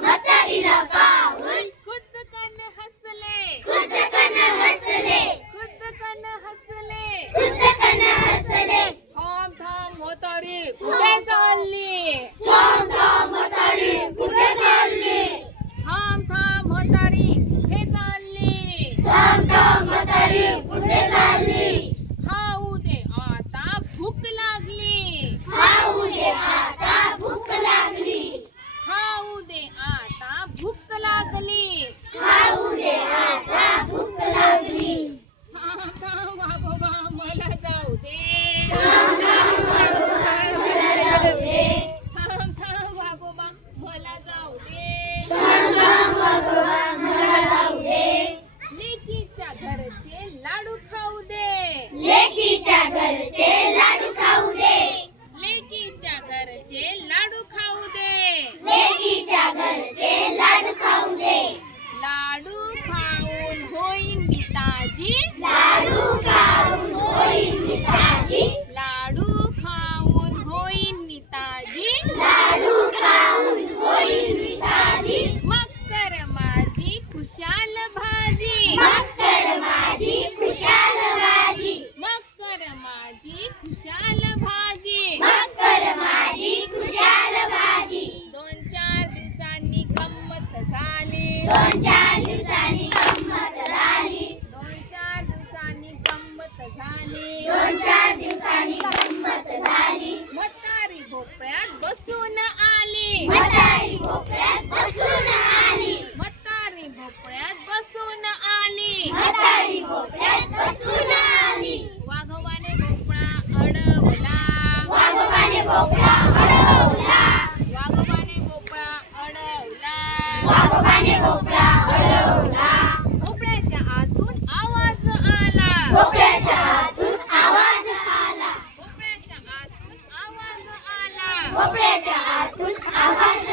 म्हातारीला पाहून खुदकन हसले थांब थांब म्हातारी कुठे चालली थांब थांब म्हातारी कुठे चालली खाऊ दे आता भूक लागली खाऊ दे आता भूक लागली थांब थांब वाघोबा मला जाऊ दे थांब थांब वाघोबा मला जाऊ दे लेकीच्या घरचे लाडू खाऊ दे लेकीच्या घरचे लाडू खाऊ दे लाडू खाऊन होईन मी ताजी लाडू खाऊन होईन मी ताजी मकर माझी खुशाल भाजी दोन चार दिवसांनी गंमत झाली म्हातारी भोपळ्यात बसून आली वाघोबाने भोपळा अडवला भोपळ्याच्या आतून आवाज आला भोपळ्याच्या आतून आवाज